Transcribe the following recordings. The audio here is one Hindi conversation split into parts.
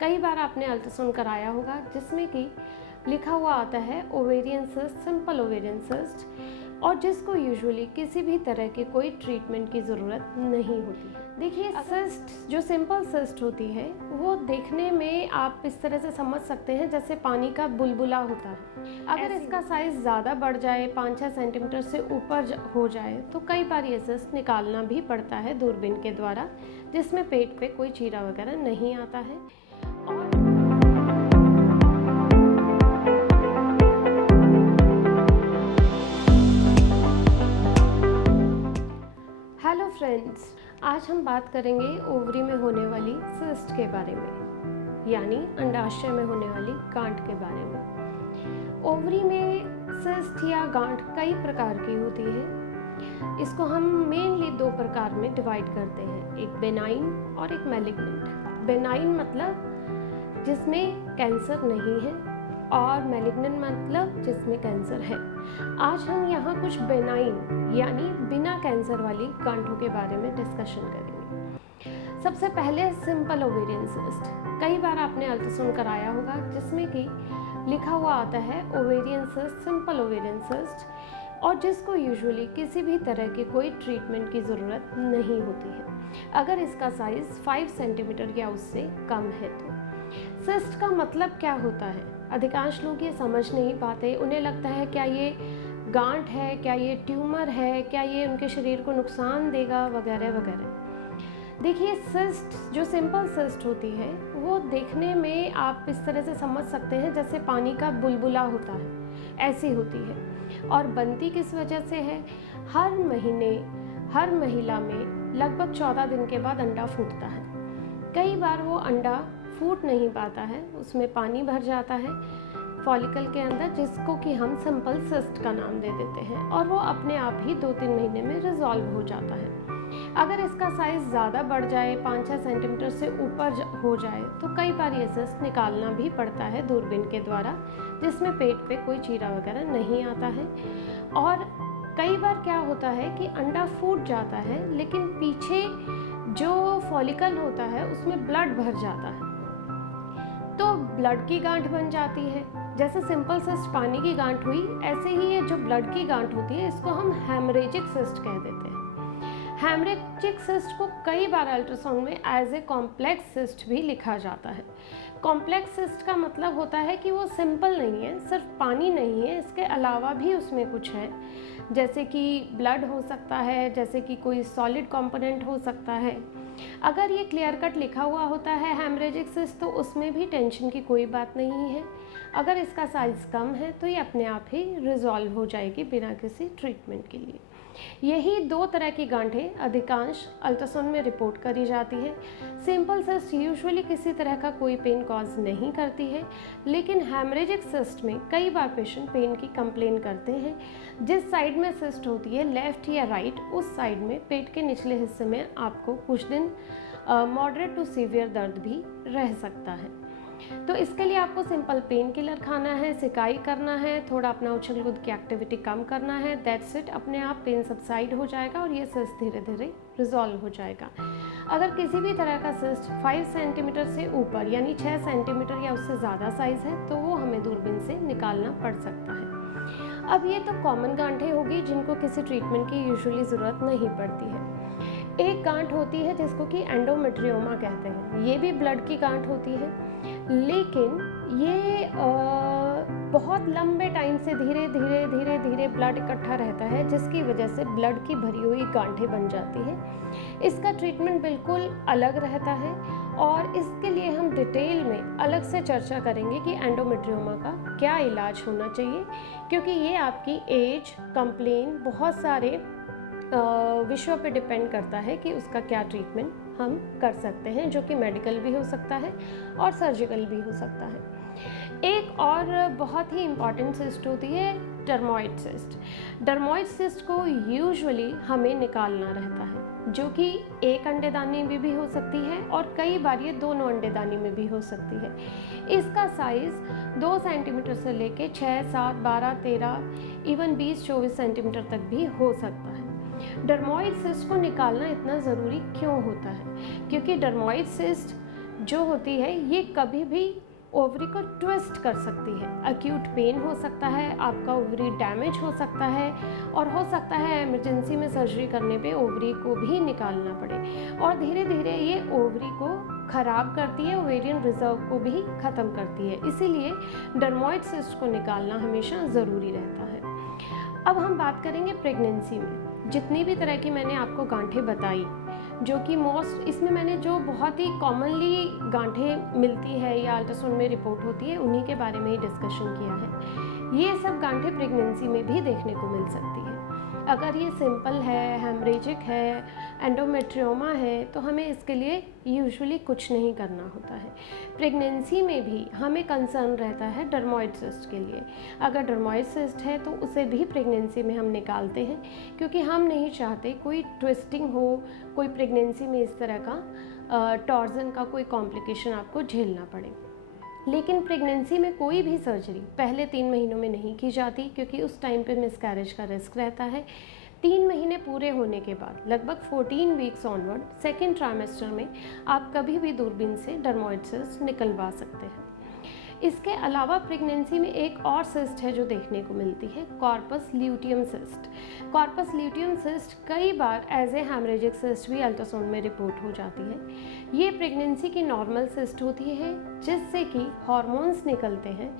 कई बार आपने अल्ट्रासाउंड कराया होगा जिसमें कि लिखा हुआ आता है ovarian cyst, simple ovarian cyst, और जिसको यूजुअली किसी भी तरह की कोई ट्रीटमेंट की ज़रूरत नहीं होती। देखिए, सिस्ट जो सिंपल सिस्ट होती है वो देखने में आप इस तरह से समझ सकते हैं जैसे पानी का बुलबुला होता है। अगर इसका साइज़ ज़्यादा बढ़ जाए, 5-6 सेंटीमीटर से ऊपर हो जाए, तो कई बार ये सिस्ट निकालना भी पड़ता है दूरबीन के द्वारा, जिसमें पेट पे कोई चीरा वगैरह नहीं आता है। हेलो फ्रेंड्स, आज हम बात करेंगे ओवरी में होने वाली सिस्ट के बारे में, यानी अंडाशय में होने वाली गांठ के बारे में। ओवरी में सिस्ट या गांठ कई प्रकार की होती है। इसको हम मेनली 2 प्रकार में डिवाइड करते हैं, एक बेनाइन और एक मैलिग्नेंट। बेनाइन मतलब जिसमें कैंसर नहीं है, और मैलिग्नेंट मतलब जिसमें कैंसर है। आज हम यहाँ कुछ बेनाइन यानी बिना कैंसर वाली गांठों के बारे में डिस्कशन करेंगे। सबसे पहले सिंपल ओवेरियन सिस्ट। कई बार आपने अल्ट्रासाउंड कराया होगा जिसमें कि लिखा हुआ आता है ovarian cyst, simple ovarian cyst, और जिसको यूजुअली किसी भी तरह की कोई ट्रीटमेंट की ज़रूरत नहीं होती है अगर इसका साइज़ 5 सेंटीमीटर या उससे कम है तो। सिस्ट का मतलब क्या होता है? अधिकांश लोग ये समझ नहीं पाते। उन्हें लगता है क्या ये गांठ है, क्या ये ट्यूमर है, क्या ये उनके शरीर को नुकसान देगा, वगैरह वगैरह। देखिए, सिस्ट जो सिंपल सिस्ट होती है वो देखने में आप इस तरह से समझ सकते हैं जैसे पानी का बुलबुला होता है, ऐसी होती है। और बनती किस वजह से है? हर महीने हर महिला में लगभग 14 दिन के बाद अंडा फूटता है। कई बार वो अंडा फूट नहीं पाता है, उसमें पानी भर जाता है फॉलिकल के अंदर, जिसको कि हम सिंपल सिस्ट का नाम दे देते हैं, और वो अपने आप ही 2-3 महीने में रिजॉल्व हो जाता है। अगर इसका साइज़ ज़्यादा बढ़ जाए, 5-6 सेंटीमीटर से ऊपर हो जाए, तो कई बार ये सिस्ट निकालना भी पड़ता है दूरबीन के द्वारा, जिसमें पेट पे कोई चीरा वगैरह नहीं आता है। और कई बार क्या होता है कि अंडा फूट जाता है, लेकिन पीछे जो फॉलिकल होता है उसमें ब्लड भर जाता है, तो ब्लड की गांठ बन जाती है। जैसे सिंपल सिस्ट पानी की गांठ हुई, ऐसे ही ये जो ब्लड की गांठ होती है इसको हम हेमरेजिक सिस्ट कह देते हैं। हेमरेजिक सिस्ट को कई बार अल्ट्रासाउंड में एज ए कॉम्प्लेक्स सिस्ट भी लिखा जाता है। कॉम्प्लेक्स सिस्ट का मतलब होता है कि वो सिंपल नहीं है, सिर्फ पानी नहीं है, इसके अलावा भी उसमें कुछ है, जैसे कि ब्लड हो सकता है, जैसे कि कोई सॉलिड कंपोनेंट हो सकता है। अगर ये क्लियर कट लिखा हुआ होता है हेमरेजिक सिस्ट, तो उसमें भी टेंशन की कोई बात नहीं है। अगर इसका साइज़ कम है तो ये अपने आप ही रिजॉल्व हो जाएगी बिना किसी ट्रीटमेंट के लिए। यही 2 तरह की गांठें अधिकांश अल्ट्रासाउंड में रिपोर्ट करी जाती है। सिंपल सिस्ट यूजुअली किसी तरह का कोई पेन कॉज नहीं करती है, लेकिन हेमरेजिक सिस्ट में कई बार पेशेंट पेन की कंप्लेन करते हैं। जिस साइड में सिस्ट होती है, लेफ़्ट या राइट, उस साइड में पेट के निचले हिस्से में आपको कुछ दिन मॉडरेट टू सीवियर दर्द भी रह सकता है। तो इसके लिए आपको सिंपल पेन किलर खाना है, सिकाई करना है, थोड़ा अपना उछल कूद की एक्टिविटी कम करना है, दैट्स इट। अपने आप पेन सबसाइड हो जाएगा और ये सिस्ट धीरे धीरे रिजॉल्व हो जाएगा। अगर किसी भी तरह का सिस्ट 5 सेंटीमीटर से ऊपर यानी 6 सेंटीमीटर या उससे ज़्यादा साइज़ है तो वो हमें दूरबीन से निकालना पड़ सकता है। अब ये तो कॉमन गांठें होगी जिनको किसी ट्रीटमेंट की यूजुअली ज़रूरत नहीं पड़ती है। एक गांठ होती है जिसको कि एंडोमेट्रियोमा कहते हैं। ये भी ब्लड की गांठ होती है, लेकिन ये बहुत लंबे टाइम से धीरे धीरे धीरे धीरे ब्लड इकट्ठा रहता है, जिसकी वजह से ब्लड की भरी हुई गांठें बन जाती हैं। इसका ट्रीटमेंट बिल्कुल अलग रहता है, और इसके लिए हम डिटेल में अलग से चर्चा करेंगे कि एंडोमेट्रियोमा का क्या इलाज होना चाहिए, क्योंकि ये आपकी एज, कंप्लेन, बहुत सारे विषयों पे डिपेंड करता है कि उसका क्या ट्रीटमेंट हम कर सकते हैं, जो कि मेडिकल भी हो सकता है और सर्जिकल भी हो सकता है। एक और बहुत ही इम्पॉर्टेंट सिस्ट होती है डर्मोइड सिस्ट। डर्मोइड सिस्ट को यूजुअली हमें निकालना रहता है, जो कि एक अंडेदानी में भी हो सकती है और कई बार ये दोनों अंडेदानी में भी हो सकती है। इसका साइज़ 2 सेंटीमीटर से लेके 6, 7, 12, 13, इवन 20-24 सेंटीमीटर तक भी हो सकता है। डर्मोइड सिस्ट को निकालना इतना ज़रूरी क्यों होता है? क्योंकि डर्मोइड सिस्ट जो होती है ये कभी भी ओवरी को ट्विस्ट कर सकती है। एक्यूट पेन हो सकता है, आपका ओवरी डैमेज हो सकता है, और हो सकता है इमरजेंसी में सर्जरी करने पे ओवरी को भी निकालना पड़े, और धीरे धीरे ये ओवरी को ख़राब करती है, ओवेरियन रिजर्व को भी ख़त्म करती है। इसीलिए डर्मोइड सिस्ट को निकालना हमेशा ज़रूरी रहता है। अब हम बात करेंगे प्रेगनेंसी में। जितनी भी तरह की मैंने आपको गांठें बताई, जो कि मोस्ट इसमें मैंने जो बहुत ही कॉमनली गांठें मिलती है या अल्ट्रासाउंड में रिपोर्ट होती है, उन्हीं के बारे में ही डिस्कशन किया है। ये सब गांठें प्रेगनेंसी में भी देखने को मिल सकती है। अगर ये सिंपल है, हेमरेजिक है, एंडोमेट्रियोमा है, तो हमें इसके लिए यूजुअली कुछ नहीं करना होता है। प्रेगनेंसी में भी हमें कंसर्न रहता है डर्मोइड सिस्ट के लिए। अगर डर्मोइड सिस्ट है तो उसे भी प्रेगनेंसी में हम निकालते हैं, क्योंकि हम नहीं चाहते कोई ट्विस्टिंग हो, कोई प्रेगनेंसी में इस तरह का टॉर्जन का कोई कॉम्प्लिकेशन आपको झेलना पड़े। लेकिन प्रेगनेंसी में कोई भी सर्जरी पहले 3 महीनों में नहीं की जाती, क्योंकि उस टाइम पे मिसकैरेज का रिस्क रहता है। 3 महीने पूरे होने के बाद लगभग 14 वीक्स ऑनवर्ड सेकेंड ट्राइमेस्टर में आप कभी भी दूरबीन से डर्मोइड सिस्ट निकलवा सकते हैं। इसके अलावा प्रेगनेंसी में एक और सिस्ट है जो देखने को मिलती है, corpus luteum cyst. Corpus luteum cyst कई बार एज ए हेमरेजिक सिस्ट भी अल्ट्रासाउंड में रिपोर्ट हो जाती है। ये प्रेगनेंसी की नॉर्मल सिस्ट होती है, जिससे कि हार्मोन्स निकलते हैं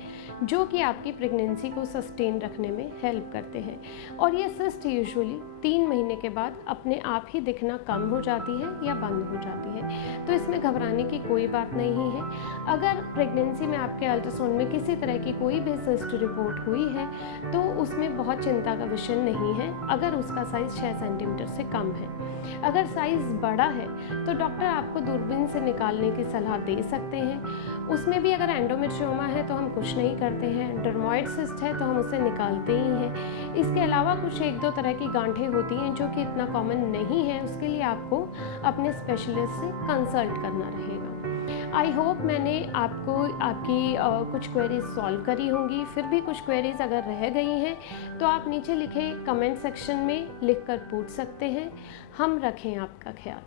जो कि आपकी प्रेगनेंसी को सस्टेन रखने में हेल्प करते हैं, और ये सिस्ट यूजुअली 3 महीने के बाद अपने आप ही दिखना कम हो जाती है या बंद हो जाती है। तो इसमें घबराने की कोई बात नहीं है। अगर प्रेगनेंसी में आपके अल्ट्रासाउंड में किसी तरह की कोई भी सिस्ट रिपोर्ट हुई है तो उसमें बहुत चिंता का विषय नहीं है, अगर उसका साइज़ 6 सेंटीमीटर से कम है। अगर साइज़ बड़ा है तो डॉक्टर आपको दूरबीन से निकालने की सलाह दे सकते हैं। उसमें भी अगर एंडोमेट्रियोमा है तो हम कुछ नहीं करते हैं, डर्मोइड सिस्ट है तो हम उसे निकालते ही हैं। इसके अलावा कुछ 1-2 तरह की गांठें होती हैं जो कि इतना कॉमन नहीं है, उसके लिए आपको अपने स्पेशलिस्ट से कंसल्ट करना रहेगा। आई होप मैंने आपको आपकी कुछ क्वेरीज सॉल्व करी होंगी। फिर भी कुछ क्वेरीज अगर रह गई हैं तो आप नीचे लिखे कमेंट सेक्शन में लिखकर पूछ सकते हैं। हम रखें आपका ख्याल।